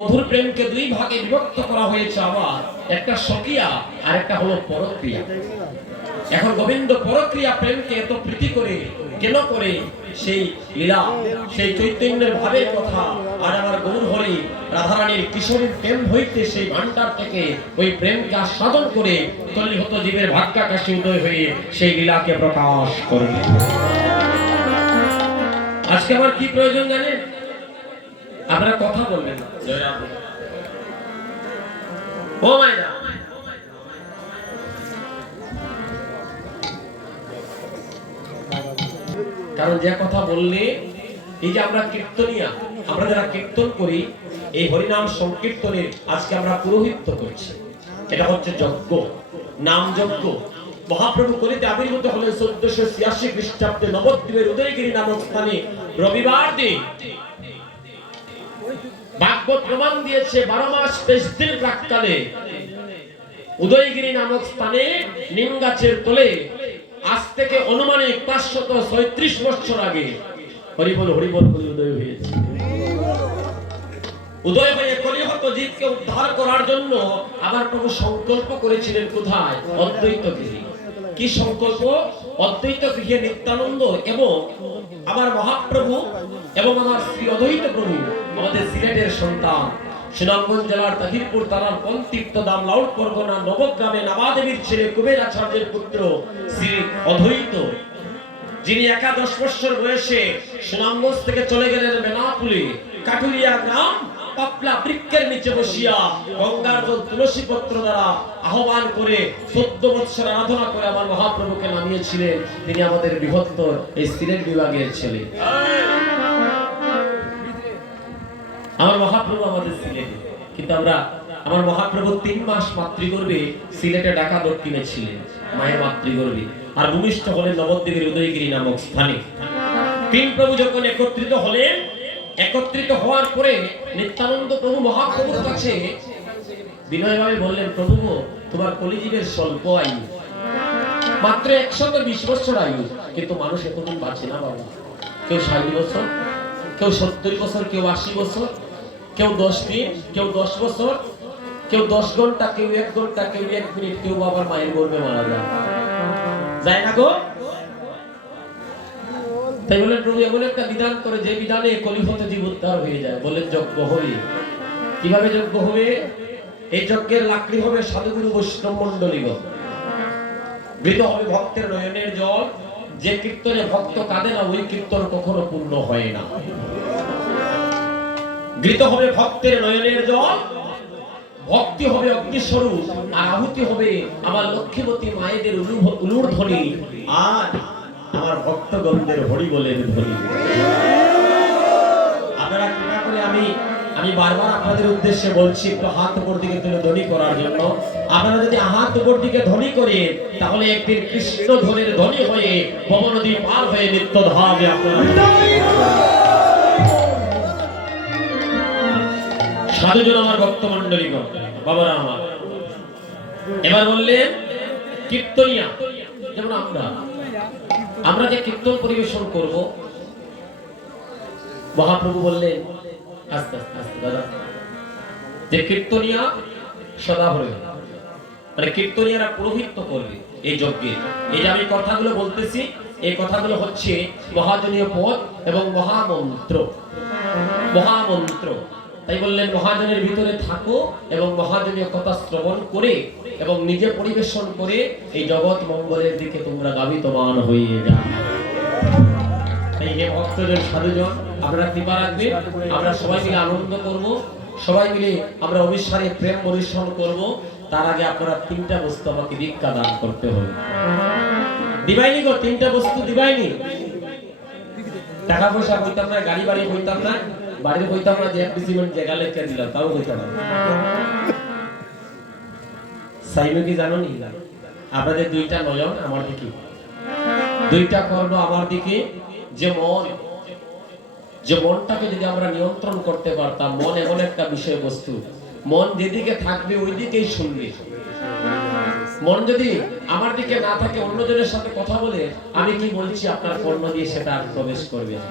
মধুর প্রেমকে দুই ভাগে বিভক্ত করা হয়েছে। আবার একটা স্বকীয়া আর একটা হলো পরক্রিয়া। এখন গোবিন্দ পরক্রিয়া প্রেমকে এত প্রীতি করে কেন করে, সেই লীলা, সেই চৈতন্যের ভাবের কথা আর আমার গৌর হরি রাধারানীর কিশোরীর প্রেম হইতে সেই ভান্ডার থেকে ওই প্রেমকে আস্বাদন করে কলিহত জীবের ভাগ্যাকাশী উদয় হয়ে সেই লীলাকে প্রকাশ করলেন। আজকে আমার কি প্রয়োজন জানেন? আপনারা কথা বলবেন না। ও মায়েরা, কারণ যে কথা বললে, এই যে আমরা কীর্তনিয়া, আমরা যারা কীর্তন করি, এই হরিনাম সংকীর্তনের আজকে আমরা পুরোহিত্য করছি। এটা হচ্ছে যজ্ঞ, নাম যজ্ঞ। মহাপ্রভু কলিতে আবির্ভূত হলেন 1486 খ্রিস্টাব্দে নবদ্বীপের উদয়গিরি নামক স্থানে রবিবার দিন। ভাগবত প্রমাণ দিয়েছে 12 মাস 23 দিন প্রাককালে উদয়গিরি নামক স্থানে নিম গাছের তলে আজ থেকে অনুমানিক 536 বছর আগে হরিবল হরিবল বলে উদয় হয়েছে। উদয় হয়ে কলিহত জীবকে উদ্ধার করার জন্য আবার প্রভু সংকল্প করেছিলেন কোথায়? অদ্বৈত গৃহে। কি সংকল্প? অদ্বৈত গৃহে নিত্যানন্দ এবং আমার মহাপ্রভু এবং আমার শ্রী অদ্বৈত প্রভু, আমাদের সিলেটের সন্তান, সুনামগঞ্জ জেলার তাহিরপুর থানার পন্তীর্থ দাম লাউড পরগনা নবগ্রামে নাবাদেবীর ছেলে কুবের আচার্যের পুত্র শ্রী অদ্বৈত, যিনি 11 বছর বয়সে সুনামগঞ্জ থেকে চলে গেলেন বেনাপুলে কাটুরিয়া গ্রাম, পাপলা বৃক্ষের নিচে বসিয়া গঙ্গার জল তুলসী পত্র দ্বারা আহ্বান করে 14 বছর আরাধনা করে আমার মহাপ্রভুকে নামিয়েছিলেন। তিনি আমাদের বৃহত্তর এই সিলেট বিভাগের ছেলে। আমার মহাপ্রভু আমাদের সিলেটে, কিন্তু আমার মহাপ্রভু 3 মাস মাতৃগর্ভে সিলেটে ঢাকা দক্ষিণে ছিলেন মায়ের মাতৃগর্ভে, আর ভূমিষ্ঠ হলেন নবদ্বীপের উদয়গিরি নামক স্থানে। তিন প্রভু যখন একত্রিত হলেন, একত্রিত হওয়ার পরে নিত্যানন্দ প্রভু মহাপ্রভুর কাছে বিনয়ভাবে বললেন, প্রভু তোমার কলিজীবের স্বল্প আয়ু, মাত্র 120 বছর আয়ু, কিন্তু মানুষ এতদিন বাঁচে না বাবা। কেউ 60 বছর, কেউ 70 বছর, কেউ 80 বছর, কেউ 10 দিন, কেউ 10 বছর, কেউ 10 ঘন্টা, কেউ 1 ঘন্টা, কেউ 1 মিনিট, কেউ বাবার মায়ের গর্ভে মারা যায় না গো। তাই বলেন প্রভু এমন একটা বিধান করে যে বিধানে কলিহত জীব উদ্ধার হয়ে যায়। বলেন যজ্ঞ হবে। কিভাবে যজ্ঞ হবে? এই যজ্ঞের লাকড়ি হবে সাধুগুরু বৈষ্ণব মণ্ডলীগণ, ঘৃত হবে ভক্তের নয়নের জল। যে কীর্তনে ভক্ত কাঁদে না, ওই কীর্তন কখনো পূর্ণ হয় না। ঘৃত হবে ভক্তের নয়নের জল, ভক্তি হবে অগ্নিস্বরূপ, আর আহুতি হবে আমার লক্ষ্মীবতী মায়েদের উলুর ধ্বনি, আর আমার ভক্তগণদের হরি বলেন ধ্বনি। আপনারা কৃপা করে, আমি বারবার আপনাদের উদ্দেশ্যে বলছি, একটু হাত উপর দিকে তুলে ধ্বনি করার জন্য। আপনারা যদি হাত উপর দিকে ধ্বনি করেন, তাহলে একদিন কৃষ্ণ ধ্বনির ধ্বনি হয়ে ভব নদী পার হয়ে নিত্যধামে আপনারা সাধুজন আমার ভক্তমণ্ডলীগণ বাবারা আমার। এবার বললেন কীর্তনিয়া, যেমন আমরা যে কীর্তন পরিবেশন করব, মহাপ্রভু বললেন আস্তে আস্তে আস্তে দাদা, যে কীর্তনিয়া সদা ভরে, মানে কীর্তনিয়ারা পুরোহিত্য করবে এই যজ্ঞে। এই যে আমি কথাগুলো বলতেছি, এই কথাগুলো হচ্ছে মহাজনীয় পদ এবং মহামন্ত্র। মহামন্ত্র, তাই বললেন মহাজনের ভিতরে থাকো এবং মহাজনীয় কথা শ্রবণ করে এবং নিজে পরিবেশন করে এই জগৎ মঙ্গলের দিকে তোমরা গাবিতমান হয়ে যাও। তাই হে ভক্তজন, সাধুজন, আপনারা কৃপা রাখবেন। আমরা সবাই মিলে আনন্দ করব, সবাই মিলে আমরা অবিস্মরণীয় প্রেম পরিবেশন করব। তার আগে আপনারা 3টা বস্তু আমাকে ভিক্ষা দান করতে হবে। দিবাইনি গো, 3টা বস্তু দিবাইনি। টাকা পয়সা হইতাম না, গাড়ি বাড়ি হইতাম না, বাড়ি হইতাম না, যে সিমেন্ট জায়গা লেখা দিলাম তাও হইতাম না। সাইবে কি জানো নি? আপনাদের 2টা নয়ন আমার দিকে, 2টা কর্ণ আমার দিকে। যে মন, যে মনটাকে যদি আমরা নিয়ন্ত্রণ করতে পারতাম, মন এমন একটা বিষয়বস্তু, মন যেদিকে থাকবে ওই দিকেই শুনবে। মন যদি আমার দিকে না থাকে, অন্যজনের সাথে কথা বলে আমি কি বলছি আপনার কর্ণ দিয়ে সেটা আর প্রবেশ করবে না,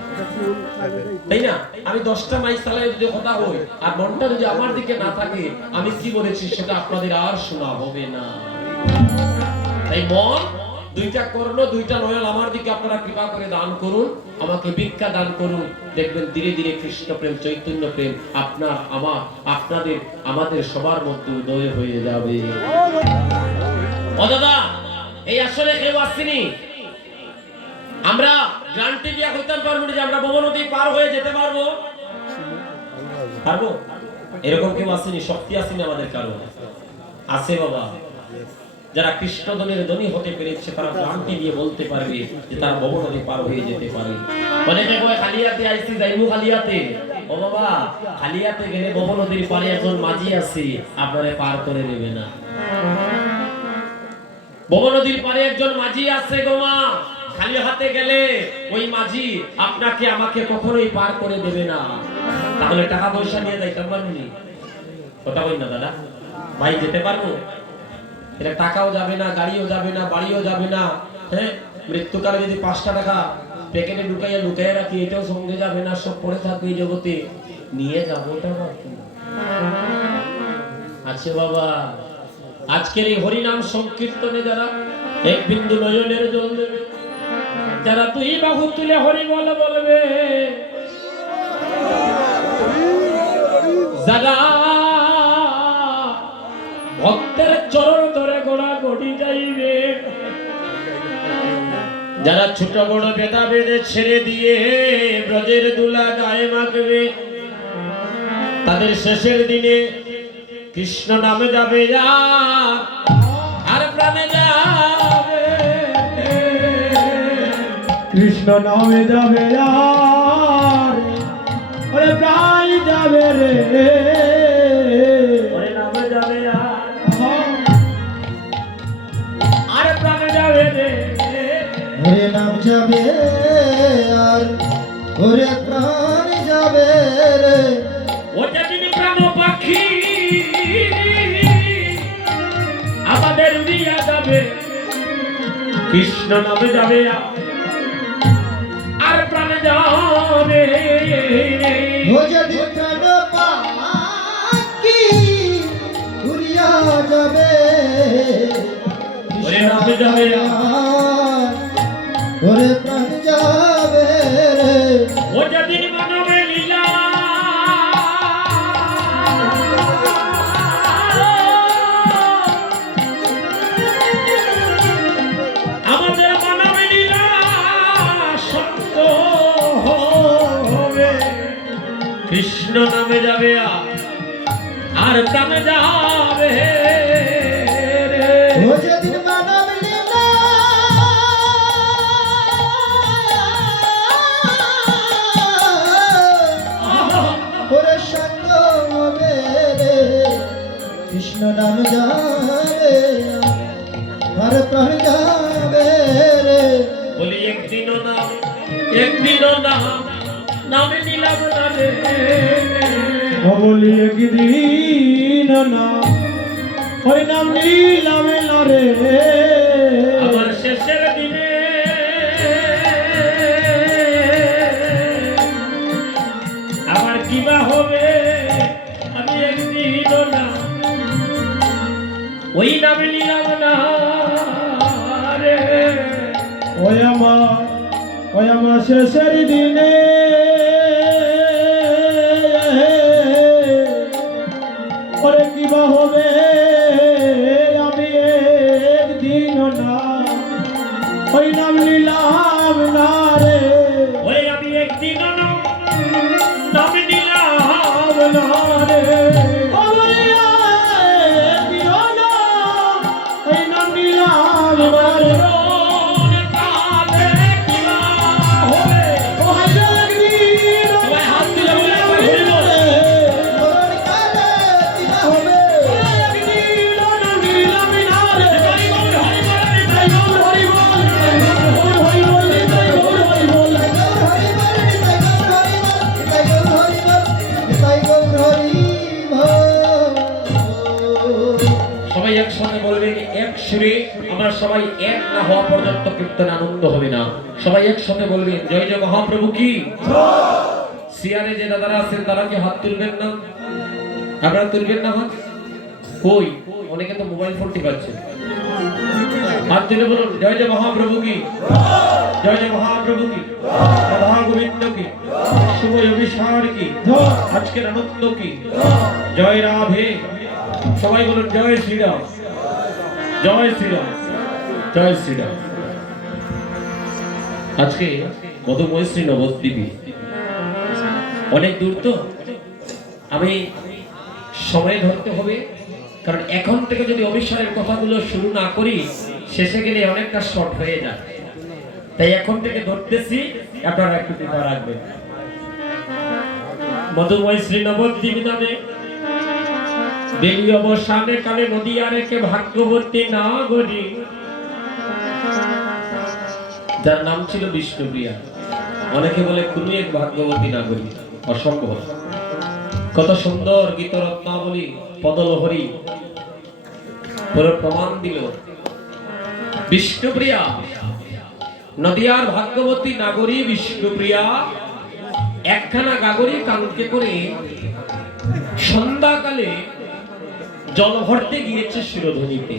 তাই না? আমি 10টা মাইল চালায় যদি কথা হই আর মনটা যদি আমার দিকে না থাকে, আমি কি বলেছি সেটা আপনাদের আর শোনা হবে না। তাই মন, 2টা কর্ণ, 2টা নয়ন আমার দিকে আপনারা কৃপা করে দান করুন, আমাকে ভিক্ষা দান করুন। দেখবেন ধীরে ধীরে কৃষ্ণ প্রেম, চৈতন্য প্রেম আপনার, আমার, আপনাদের, আমাদের সবার মধ্যে উদয় হয়ে যাবে। ও দাদা, এই আসলে কেউ আসেনি, আমরা গ্যারান্টি দিয়া কইতাম পারবো যে আমরা বোমা নদী পার হয়ে যেতে পারবো, পারবো? এরকম কেউ আসেনি, শক্তি আসেনি আমাদের কারো, আছে বাবা। যারা কৃষ্ণ ধনের ধনী হতে পেরেছে তারা গ্যারান্টি দিয়ে বলতে পারবে যে তারা বোমা নদী পার হয়ে যেতে পারে। অনেকে কয় খালিয়াতে আইছি, যাইমু খালিয়াতে। ও বাবা, খালিয়াতে গেলে বোমা নদীর পারে একজন মাঝি আছে, আপনারে পার করে নেবে না। বোমা নদীর পারে একজন মাঝি আছে গো মা, খালি হাতে গেলে ওই মাঝি আপনাকে আমাকে কখনোই পার করে দেবে না। তাহলে টাকা পয়সা নিয়ে যাইতে পারবনি, কথা বল না দাদা ভাই, যেতে পারবো? এটা টাকাও যাবে না, গাড়িও যাবে না, বাড়িও যাবে না। হ্যাঁ, মৃত্যুকালে যদি 5টা টাকা প্যাকেটে লুকাইয়া রাখি, এটাও সঙ্গে যাবে না, সব পড়ে থাকবে এই জগতে, নিয়ে যাবো টাকা। আচ্ছা বাবা, আজকের এই হরিনাম সংকীর্তনে যারা এক বিন্দু নয়নের জল দেবে, যারা 2 বাহু তুলে হরি বল বলবে, জাগা ভক্তের চরণ ধরে গোড়া গড়ি যাইবে, যারা ছোট বড় বেদা বেদে ছেড়ে দিয়ে ব্রজের দুলা গায়ে মাখবে, তাদের শেষের দিনে কৃষ্ণ নামে যাবে আর প্রাণে যাবে, কৃষ্ণ নামে যাবে আর ওরে প্রাণ যাবে রে, ওরে নামে যাবে আর প্রাণে যাবে রে, ওরে নাম যাবে আর ওরে প্রাণ যাবে রে। ওটা যিনি প্রাণ পাখি আমাদের উড়িয়া যাবে, কৃষ্ণ নামে যাবে আর প্রাণে যাবে, ও যদি প্রাণ পাখি উড়িয়া যাবে, ওরে নামে যাবে ওরে প্রাণ যাবে রে। ওটা যিনি মানবে লীলা আমাদের মানবে লীলা সত্য হবে, কৃষ্ণ নামে যাবে আর প্রাণে যাবে রে। ও যেদিন মানব লীলা ওরে সঙ্গ হবে রে, কৃষ্ণ নাম যাবে আর প্রাণ যাবে রে। বলি একদিনও নাম নামে নিলাম না রে, বলি একদিন না ওই নাম নিলাম না রে, আমার শেষের দিনে আমার কিবা হবে, আমি একদিনও না ওই নামে নিলাম না রে, ওই আমার শেষের দিনে ওরে কিবা হবে, আমি একদিন না ওই নাম নিলাম না রে, ওই আমি একদিনও না নামে নিলাম না রে, ওই নাম নিলাম না রে। সবাই একসাথে বলবেন, সুরে আমরা সবাই এক না হওয়া পর্যন্ত কীর্তন আনন্দ হবে না। সবাই একসাথে বলবেন জয় জয় মহাপ্রভু কি। সিয়ারে যে দাদারা আছেন তারা কি হাত তুলবেন না? আপনারা তুলবেন না হাত? কই অনেকে তো মোবাইল ফোন টিপাচ্ছে। হাত তুলে বলুন জয় জয় মহাপ্রভু কি, জয় জয় মহাপ্রভু কি, রাধা গোবিন্দ কি, শুভ অভিসার কি, আজকের আনন্দ কি, জয় রাধে। সবাই বলুন জয় শ্রীরাম, জয় শ্রীরাম, জয় শ্রীরাম। আজকে মধুময়শ্রী নবদ্বীপে অনেক দূর তো, আমি সময় ধরতে হবে, কারণ এখন থেকে যদি অভিসারের কথাগুলো শুরু না করি শেষে গেলে অনেকটা শর্ট হয়ে যায়। তাই এখন থেকে ধরতেছি, আপনারা একটু কৃপা রাখবেন। মধুময়শ্রী নবদ্বীপ নামে দেবী অবসানে কালে নদিয়া রেখে ভাগ্যবতী নাগরী, যার নাম ছিল বিষ্ণুপ্রিয়া। অনেকে বলে কোন এক ভাগ্যবতী নাগরী, অসম্ভব। কত সুন্দর গীত রত্নাবলী পদলহরী পুরো প্রমাণ দিল। বিষ্ণুপ্রিয়া নদিয়ার ভাগ্যবতী নাগরী বিষ্ণুপ্রিয়া একখানা গাগরী কানকে করে সন্ধ্যাকালে জল ভরতে গিয়েছে শিরোধনীতে।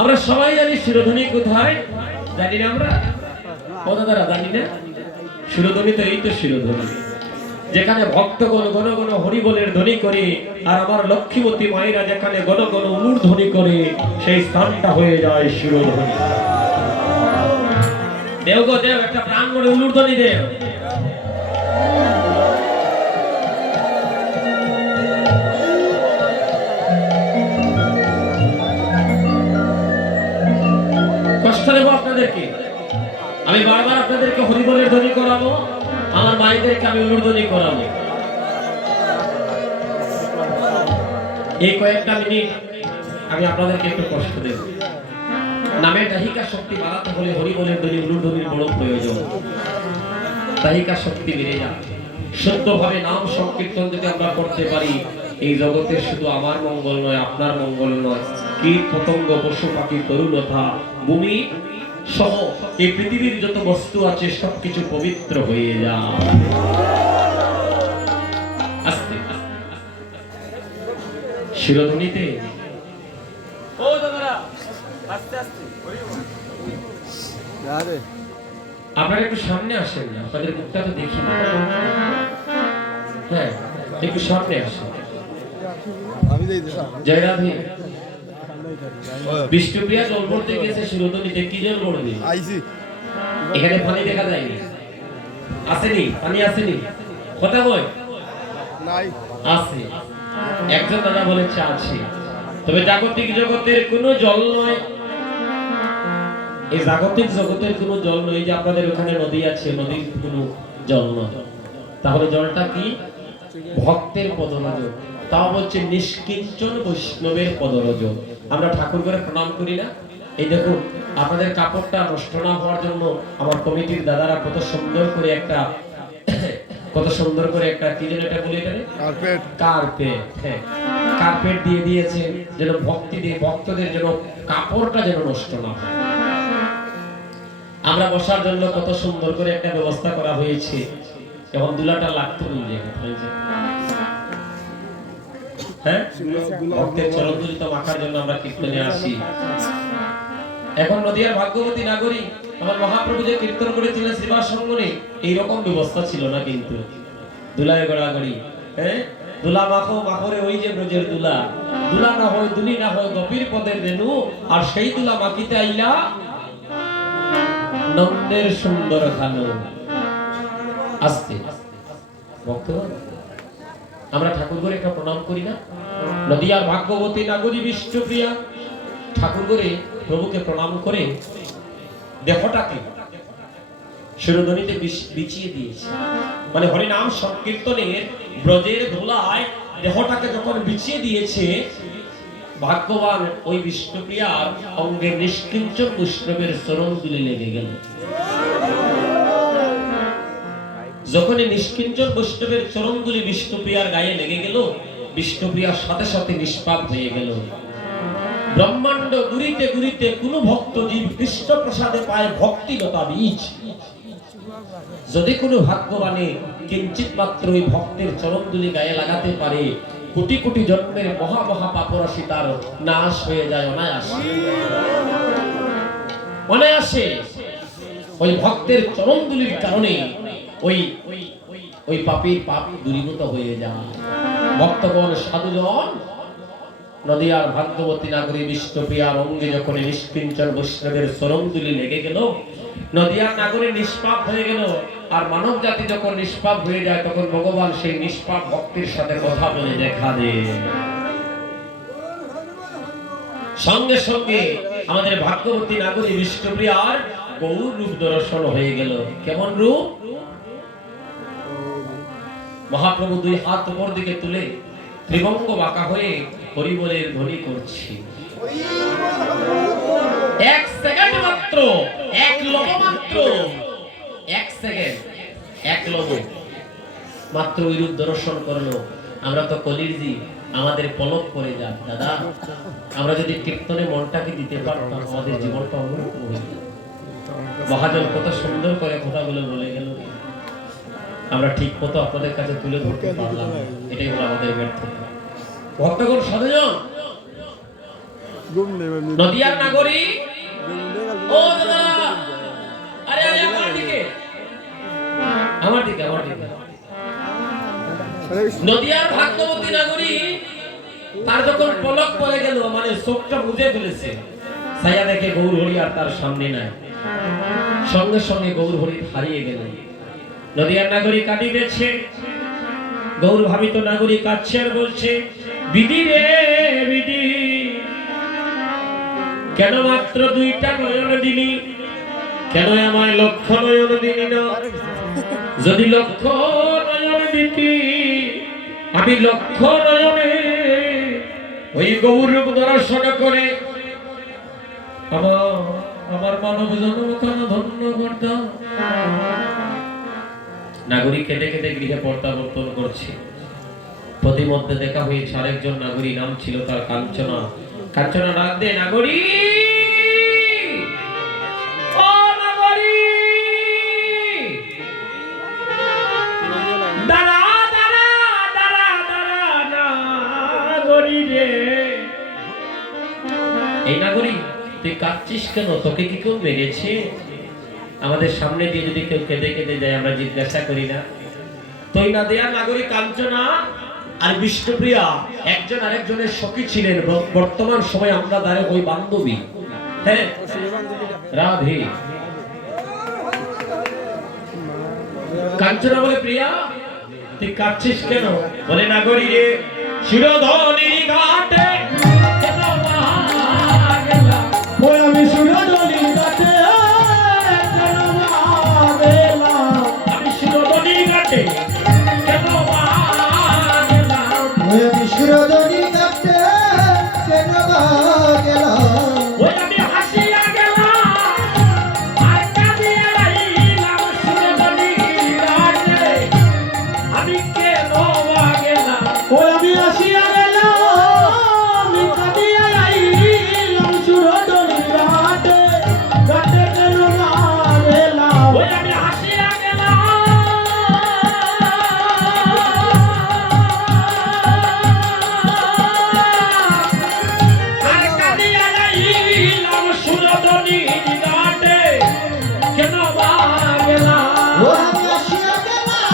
আমরা সবাই জানি শিরোধনী কোথায়, জানি না আমরা? দাদারা জানি না? শিরোধনী তো এই তো শিরোধনী, যেখানে ভক্তগণ গণ গণ হরিবলের ধ্বনি করে, আর আমার লক্ষ্মীবতী মায়েরা যেখানে গণ গণ উলুর ধ্বনি করে, সেই স্থানটা হয়ে যায় শিরোধনী। দেও গো দেও, একটা প্রাণ করে উলুর ধ্বনি দেও। কষ্ট দেবো আপনাদেরকে, আমি বারবার আপনাদেরকে হরিবলের ধ্বনি করাবো, আমার মায়েদেরকে আমি উলুধ্বনি করাবো। এই কয়েকটা মিনিট আমি আপনাদেরকে একটু কষ্ট দেব। নামের দাহিকা শক্তি বাড়াতে হলে হরিবলের ধ্বনি উলুধ্বনির বড় প্রয়োজন। দাহিকা শক্তি বেড়ে যায়। সত্যভাবে নাম সংকীর্তন যদি আমরা করতে পারি, এই জগতে শুধু আমার মঙ্গল নয়, আপনার মঙ্গল নয়, কীট পতঙ্গ পশু পাখি তরুলতা ভূমি সহ এই পৃথিবীর যত বস্তু আছে সবকিছু পবিত্র হয়ে যায়। আস্তে শিরোধনীতে ও দাদারা আস্তে আস্তে আপনারা একটু সামনে আসেন না, আপনাদের মুখটা তো দেখি না। হ্যাঁ একটু সামনে আসেন। জয় রাধে। বিষ্ণুপ্রিয়া জল ভরতে গেছে শিরোধনীতে, কি জল ভরবে? এখানে পানি দেখা যায়নি, আসেনি পানি, আসেনি কথা বল নাই, আছে একজন দাদা বলেছে আছে, তবে জাগতিক জগতের কোনো জল নয়, এই জাগতিক জগতের কোনো জল নয়। যে আপনাদের ওখানে নদী আছে, নদীর কোনো জল নয়, তাহলে জলটা কি? ভক্তের পদরজ, তাও বলছে নিষ্কিঞ্চন বৈষ্ণবের পদরজ। আমরা ঠাকুর করে প্রণাম করি না? এই দেখুন আপনাদের কাপড়টা নষ্ট না হওয়ার জন্য আমার কমিটির দাদারা কত সুন্দর করে একটা কি যেন এটা বলি, এটা কার্পেট, হ্যাঁ কার্পেট দিয়ে দিয়েছে, যেন ভক্তি দিয়ে ভক্তদের যেন কাপড়টা যেন নষ্ট না হয়। আমরা বসার জন্য কত সুন্দর করে একটা ব্যবস্থা করা হয়েছে। এখন দুলাটা লাগতো হ্যাঁ, ভক্তের চরণ ধুলিত মাখার জন্য আমরা কীর্তনে আসি। এখন নদিয়ার ভাগ্যবতী নাগরী আমার মহাপ্রভু যে কীর্তন করেছিলেন শ্রীবাস সঙ্গনে, এইরকম ব্যবস্থা ছিল না, কিন্তু দুলায় গড়াগড়ি, হ্যাঁ দুলা মাখো মাখরে ওই যে ব্রজের দুলা, দুলা না হয় দুলি না হয় গোপীর পদের রেণু, আর সেই দুলা মাখিতে আইলা নন্দের সুন্দর খানো। আস্তে ভক্তগণ আমরা ঠাকুর করে একটা প্রণাম করি না? নদিয়ার ভাগ্যবতী নাগরী বিষ্ণুপ্রিয়া ঠাকুর করে প্রভুকে প্রণাম করে দেহটাকে শিরোধনীতে বিছিয়ে দিয়েছে। মানে হরিনাম সংকীর্তনের ব্রজের ধুলায় দেহটাকে যখন বিছিয়ে দিয়েছে, ভাগ্যবান ওই বিষ্ণুপ্রিয়ার অঙ্গে নিষ্কিঞ্চন বৈষ্ণবের চরণগুলি লেগে গেল। যখন নিষ্কিঞ্চন বৈষ্ণবের চরণগুলি বিষ্ণুপ্রিয়ার গায়ে লেগে গেল, বিষ্ণুপ্রিয়ার সাথে সাথে নিষ্পাপ হয়ে গেল। ব্রহ্মাণ্ড ঘুরিতে ঘুরিতে কোন ভক্ত জীব কৃষ্ণ প্রসাদে পায় ভক্তিলতা বীজ। যদি কোনো ভাগ্যবানে কিঞ্চিত মাত্র ওই ভক্তের চরণধুলি গায়ে লাগাতে পারে, কোটি কোটি জন্মের মহা মহা পাপরাশি তার নাশ হয়ে যায় অনায়াসে। অনায়াসে ওই ভক্তের চরণধুলির কারণে ওই পাপীর পাপ দূরীভূত হয়ে যায়। ভক্তগণ সাধুজন নদিয়ার ভাগ্যবতী নাগরী বিষ্ণুপ্রিয়ার অঙ্গে যখন নিষ্কিঞ্চন বৈষ্ণবের চরণধুলি লেগে গেল, নদিয়ার নাগরী নিষ্পাপ হয়ে গেল। আর মানব জাতি যখন নিষ্পাপ হয়ে যায়, তখন ভগবান সেই নিষ্পাপ ভক্তির সাথে কথা বলে দেখা দেয়। সঙ্গে সঙ্গে আমাদের ভাগ্যবতী নাগরী বিষ্ণুপ্রিয়ার গৌর রূপ দর্শন হয়ে গেল। কেমন রূপ? মহাপ্রভু দুই হাত উপর দিকে তুলে ত্রিভঙ্গ বাঁকা হয়ে হরিবলের ধ্বনি করছি। এক সেকেন্ড মাত্র, এক লব মাত্র, এক সেকেন্ড, এক লব মাত্র ওই রূপ দর্শন করলো। আমরা তো কলিরজি, আমাদের পলক করে যাক দাদা। আমরা যদি কীর্তনে মনটাকে দিতে পারতাম, আমাদের জীবনটা অন্যরকম হয়ে যেত। মহাজন কত সুন্দর করে কথাগুলো বলে গেল, আমরা ঠিক মতো আপনাদের কাছে তুলে ধরতে পারলাম। এটাই হলো আমাদের ব্যর্থতা। ভক্তগণ সাধুজন, নদিয়ার নাগরী, ও দাদা, আরে আরে আমার দিকে, আমার দিকে, আমার দিকে। নদিয়ার ভাগ্যবতী নাগরী, তার যখন পলক পড়ে গেল, মানে চোখটা বুঝে ফেলেছে, ছায়া দেখে গৌর হরি আর তার সামনে নাই। সঙ্গে সঙ্গে গৌর হরি হারিয়ে গেল। নদিয়ার নাগরী কাঁদিতেছে, গৌর ভাবিত নাগরী কাঁদছে আর বলছে, বিধি রে বিধি, কেন মাত্র দুইটা নয়ন দিলি, কেন আমায় লক্ষ নয়ন দিলি না? যদি লক্ষ নয়ন দিতি, আমি লক্ষ নয়নে ওই গৌর রূপ দর্শন করে আমার মানব জন্মখান ধন্য করতাম। নাগরী কেঁদে কেঁদে গৃহে প্রত্যাবর্তন করছে। প্রতিমধ্যে দেখা হয়েছে আরেকজন নাগরী, নাম ছিল তার কাঞ্চনা। কাঞ্চনা ডাক দে, নাগরী, ও নাগরী, দাঁড়া দাঁড়া দাঁড়া দাঁড়া নাগরী রে। এই নাগরী, তুই কাঁদছিস কেন? তোকে কি কেউ মেরেছে? আমাদের সামনে দিয়ে যদি কেউ কেঁদে কেঁদে যায়, আমরা জিজ্ঞাসা করি না? তুই না দেয়া নাগরী কাঞ্চনা আর বিষ্ণুপ্রিয়া একজন আরেকজনের সখী ছিলেন। বর্তমান সময় আমরা দাঁড়ে ওই বান্ধবী। হ্যাঁ, রাধে। কাঞ্চনা বলে, প্রিয়া তুই কাঁদছিস কেন? বলে, নাগরী রে, শিরোধনির ঘাটে কেন মা গেলা? ওই আমি শিরোধনির ঘাটে কেন মা গেলাম? আমি শিরোধনির ঘাটে কেন মা গেলাম? ওই আমি শিরোধনির ঘাটে কেন মা গেলাম? ওই আমি হাসিয়া গেলাম আর কাঁদিয়া রইলাম শিরোধনির ঘাটে, আমি কেন মা গেলাম? ওই আমি আসিয়া গেলাম, আমি কাঁদিয়া আইলাম শিরোধনির ঘাটে, ঘাটে কেন মা গেলাম? ওই আমি হাসিয়া গেলাম আর কাঁদিয়া রইলাম শিরোধনির ঘাটে, কেন মা গেলাম? ওই আমি আসিয়া গেলাম,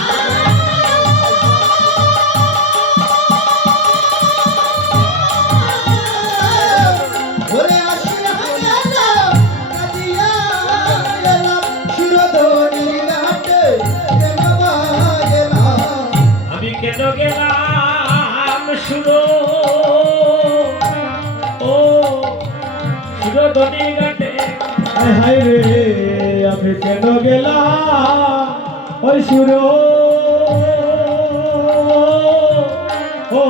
ওরে আসিয়া গেলাম, কাঁদিয়া গেলাম শিরোধনির ঘাটে কেন মা গেলাম? আমি কেন গেলাম শুনো, ও শিরোধনির ঘাটে? হায় হায় রে, আমি কেন গেলাম ওই সুর, ও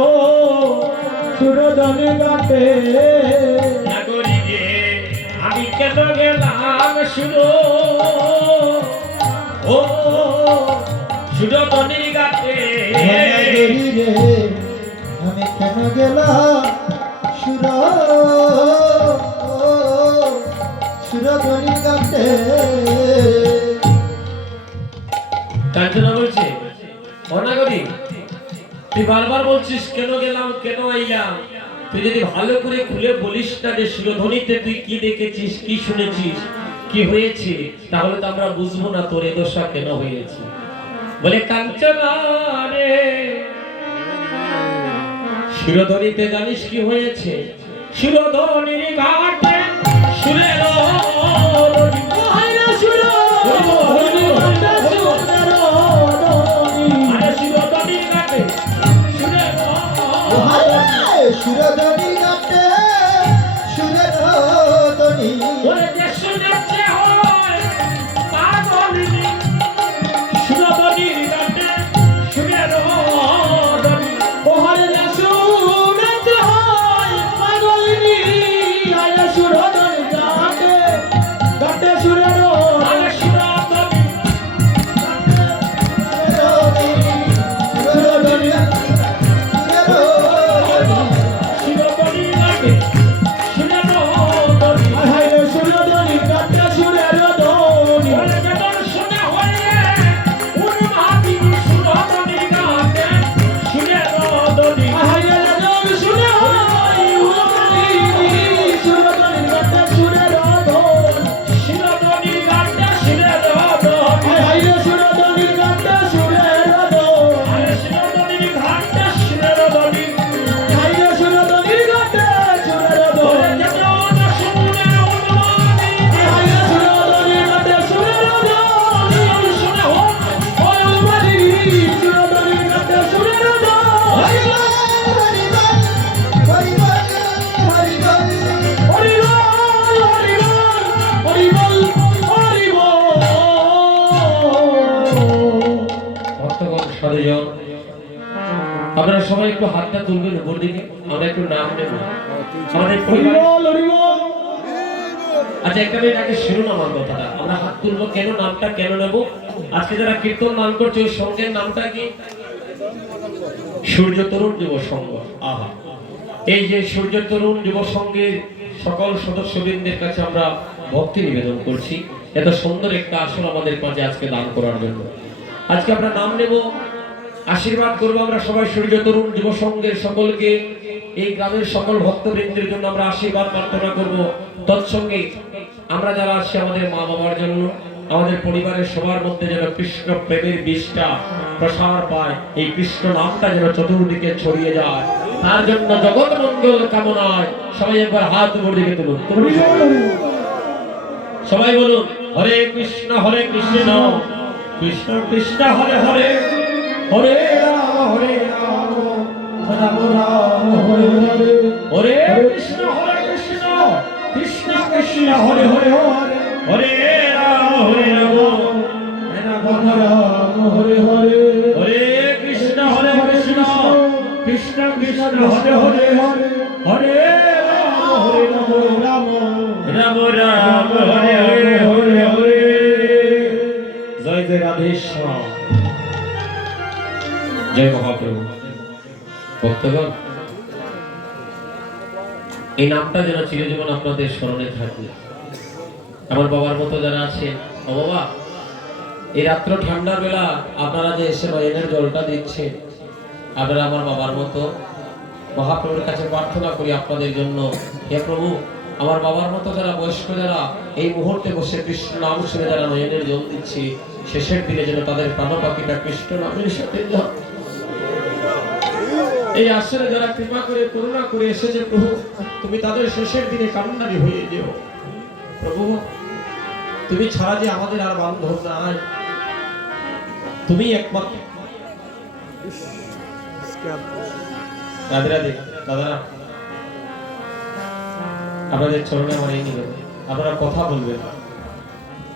সুরধনির ঘাটে? নাগরী রে, আমি কেন গেলাম শুনো, ও শিরোধনির ঘাটে? নাগরী রে, আমি কেন গেলাম সুরধনি কাটে কাঞ্চনা বলছে অনাগরি তুই বারবার বলছিস কেন গেলাম কেন আইলাম, তুই যদি ভালো করে খুলে বলিস না যে সুরধ্বনিতে তুই কি দেখেছিস কি শুনেছিস কি হয়েছে, তাহলে তো আমরা বুঝবো না তোর এ দশা কেন হয়েছে। বলে কাঞ্চনা রে সুরধ্বনিতে জানিস কি হয়েছে? সুরধ্বনির ঘাটে সুরের সুরধনি কাটে সুরধনি আপনারা সবাই একটু হাতটা তুলবেন উপর দিকে, আমরা একটু নাম নেব আমাদের পরিবার। আচ্ছা একটা মিনিট আগে শুনুন আমার কথাটা, আমরা হাত তুলবো কেন, নামটা কেন নেব? আজকে যারা কীর্তন নাম করছে ওই সঙ্গের নামটা কি? সূর্য তরুণ যুব সংঘ। আহা, এই যে সূর্য তরুণ যুব সংঘের সকল সদস্যবৃন্দের কাছে আমরা ভক্তি নিবেদন করছি এত সুন্দর একটা আসন আমাদের কাছে আজকে দান করার জন্য। আজকে আমরা নাম নেব, আশীর্বাদ করবো আমরা সবাই সূর্য তরুণ যুব সংঘের সকলকে, এই গ্রামের সকল ভক্তবৃন্দের জন্য আমরা আশীর্বাদ প্রার্থনা করব। তৎসঙ্গে আমরা যারা আসছি আমাদের মা বাবার জন্য, আমাদের পরিবারের সবার মধ্যে যেন কৃষ্ণ প্রেমের বীজটা প্রসার পায়, এই কৃষ্ণ নামটা যেন চতুর্দিকে ছড়িয়ে যায়, তার জন্য জগৎ মঙ্গল কামনায় সবাই একবার হাত উপর দিকে তুলুন। সবাই বলুন হরে কৃষ্ণ কৃষ্ণ কৃষ্ণ হরে হরে, হরে রাম রাম রাম হরে হরে, হরে কৃষ্ণ কৃষ্ণ কৃষ্ণ হরে হরে, হরে রাম রাম রাম হরে হরে, হরে কৃষ্ণ কৃষ্ণ কৃষ্ণ হরে হরে, হরে রাম রাম রাম হরে হরে হরে। জয় জয় রাধেশ্যাম, জয় মহাপ্রভু। ভক্তগণ, এই নামটা যেন চিরজীবন আপনাদের স্মরণে থাকে। আমার বাবার মতো যারা আছেন, ও বাবা, এই রাত্র ঠান্ডার বেলা আপনারা যে এসে নয়নের জলটা দিচ্ছেন, আপনারা আমার বাবার মতো মহাপ্রভুর কাছে প্রার্থনা করি আপনাদের জন্য, হে প্রভু আমার বাবার মতো যারা বয়স্ক যারা এই মুহূর্তে বসে কৃষ্ণ নাম শুনে যারা নয়নের জল দিচ্ছে, শেষের দিনে যেন তাদের প্রাণ পাখিটা কৃষ্ণ নামের সাথে যায়। এই আসরে যারা কৃপা করে করুণা করে এসেছে প্রভু, তুমি তাদের শেষের দিনে কান্নারি হয়ে যেও প্রভু। তুমি ছাড়া যে আমাদের আর বান্ধব নাই, তুমি একমাত্র। রাধে রাধে দাদা, আপনাদের চরণে আমার এই নিবেদন, আপনারা কথা বলবেন,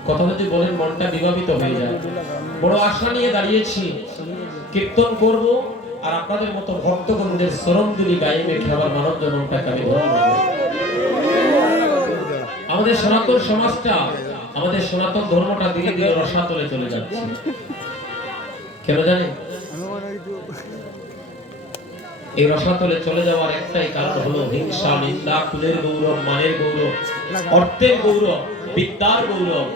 কথা যদি বলেন মনটা বিভাবিত হয়ে যায়। বড় আশা নিয়ে দাঁড়িয়েছি, কীর্তন করব আর আপনাদের মতো ভক্তগণদের শরণদুলি গায়ে মেখে আমার মানব জন্মটাকে আমি ধন্য। আমাদের সনাতন সমাজটা, আমাদের সনাতন ধর্মটা ধীরে ধীরে রসাতলে চলে যাচ্ছে। কেন জানেন? এই রসাতলে চলে যাওয়ার একটাই কারণ হলো হিংসা, নিন্দা, কুলের গৌরব, মানের গৌরব, অর্থের গৌরব, বিদ্যার গৌরব।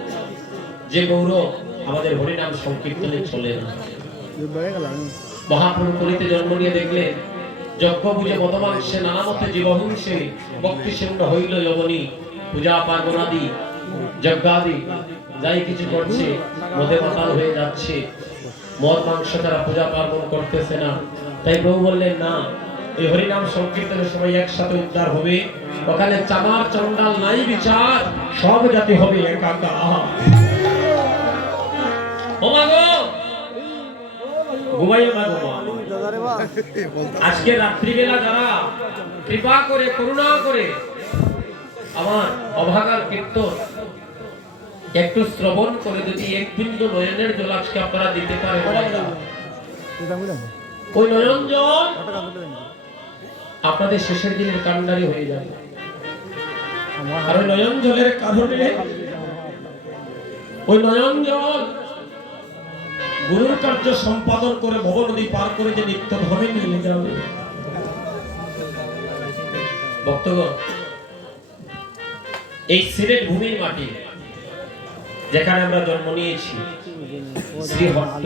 যে গৌরব আমাদের হরিনাম সংকীর্তনে চলে না। মহাপ্রভু কলিতে জন্ম নিয়ে দেখলেন যজ্ঞ বুঝে মতমাংসে নানা মতে জীবহিংসে ভক্তি সেন্দ্র হইল যবনী, পূজা পার্বণাদি যজ্ঞাদি যাই কিছু করছে মদে মাতাল হয়ে যাচ্ছে, মদ মাংস তারা পূজা পার্বণ করতেছে না। তাই প্রভু বললেন না, এই হরিনাম সংকীর্তনের সময় একসাথে উদ্ধার হবে, ওখানে চামার চন্ডাল নাই বিচার, সব জাতি হবে একাকার। ও মাগো ঘুমাইও না গো মা। আজকে রাত্রিবেলা যারা কৃপা করে করুণা করে আমার অভাগার কীর্তন একটু শ্রবণ করে যদি এক বিন্দু নয়নের জল আজকে আপনারা দিতে পারেন, ওই নয়ন জল আপনাদের শেষের দিনের কান্ডারি হয়ে যাবে। আর ওই নয়ন জলের কারণে ওই নয়ন জল গুরুর কার্য সম্পাদন করে ভব নদী পার করে যে নিত্য ধামে নিয়ে যাবে। ভক্তগণ, এই সিলেট ভূমির মাটি যেখানে আমরা জন্ম নিয়েছি, শ্রীহট্ট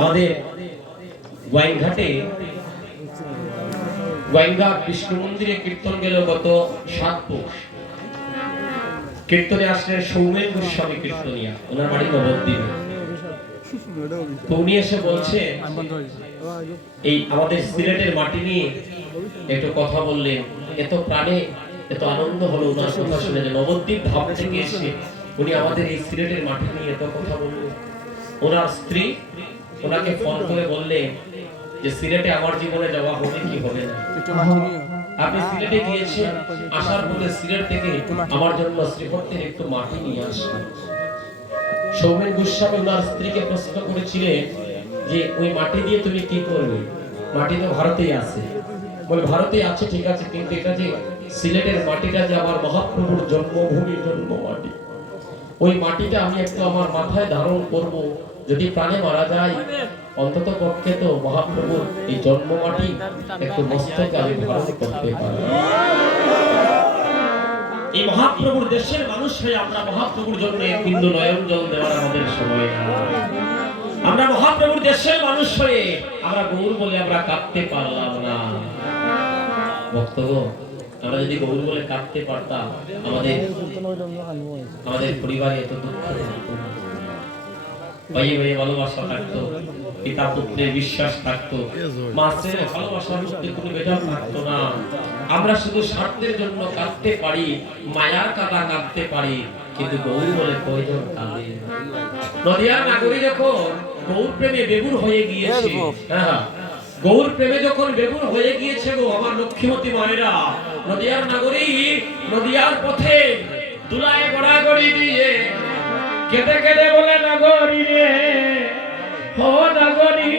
আমাদের গোয়াইনঘাটে, গোয়াইনঘাট বিষ্ণু মন্দিরে কীর্তন গেল গত 7 পৌষ। কীর্তনে আসলেন সৌমেন গোস্বামী কীর্তনিয়া, ওনার বাড়ি নবদ্বীপে। তো উনি এসে বলছে এই আমাদের সিলেটের মাটি নিয়ে একটু কথা বললেন, এত প্রাণে এত আনন্দ হলো ওনার কথা শুনে যে নবদ্বীপ ধাম থেকে এসে উনি আমাদের এই সিলেটের মাটি নিয়ে এত কথা বললেন। ওনার স্ত্রী ওনাকে ফোন করে বললেন যে সিলেটে আমার জীবনে যাওয়া হবে কি হবে না, আপনি সিলেটে গিয়েছেন, আসার পরে সিলেট থেকে আমার জন্য শ্রীহট্টের একটু মাটি নিয়ে আসবেন। সৌমেন গোস্বামী ওনার স্ত্রীকে প্রশ্ন করেছিলেন যে ওই মাটি দিয়ে তুমি কি করবে, মাটি তো ভারতেই আছে। বলে ভারতে আছে ঠিক আছে, কিন্তু এটা যে সিলেটের মাটিটা যে আমার মহাপ্রভুর জন্মভূমি, জন্ম মাটি, ওই মাটিটা আমি একটু আমার মাথায় ধারণ করব, যদি প্রাণে মারা যায় অন্তত পক্ষে তো মহাপ্রভুর এই জন্ম মাটি একটু মস্তকে আমি ধারণ করতে পারি। এই মহাপ্রভুর দেশের মানুষ হয়ে আমরা মহাপ্রভুর জন্য এক বিন্দু নয়ন জল দেওয়ার আমাদের সময় না। আমরা মহাপ্রভুর দেশের মানুষ হয়ে আমরা গৌর বলে আমরা কাঁদতে পারলাম না। ভক্তগণ, আমরা যদি গৌর বলে কাঁদতে পারতাম আমাদের পরিবারে এত দুঃখ থাকতো না, ভাইয়ে ভাইয়ে ভালোবাসা থাকতো, পিতা পুত্রের বিশ্বাস থাকতো, মাছের ভালোবাসার মধ্যে কোনো ভেদাভেদ থাকতো না। আমরা শুধু স্বার্থের জন্য কাঁদতে পারি, মায়ার কাঁদা কাঁদতে পারি, কিন্তু গৌর বলে কয়জন কাঁদে? নদিয়ার নাগরী যখন গৌর প্রেমে বেগুন হয়ে গিয়েছে, হ্যাঁ গৌর প্রেমে যখন বেগুন হয়ে গিয়েছে গো আমার লক্ষ্মীমতী মায়েরা, নদিয়ার নাগরী নদিয়ার পথে দুলায় গড়াগড়ি দিয়ে কেঁদে কেঁদে বলে নাগরী রে, ও নাগরী।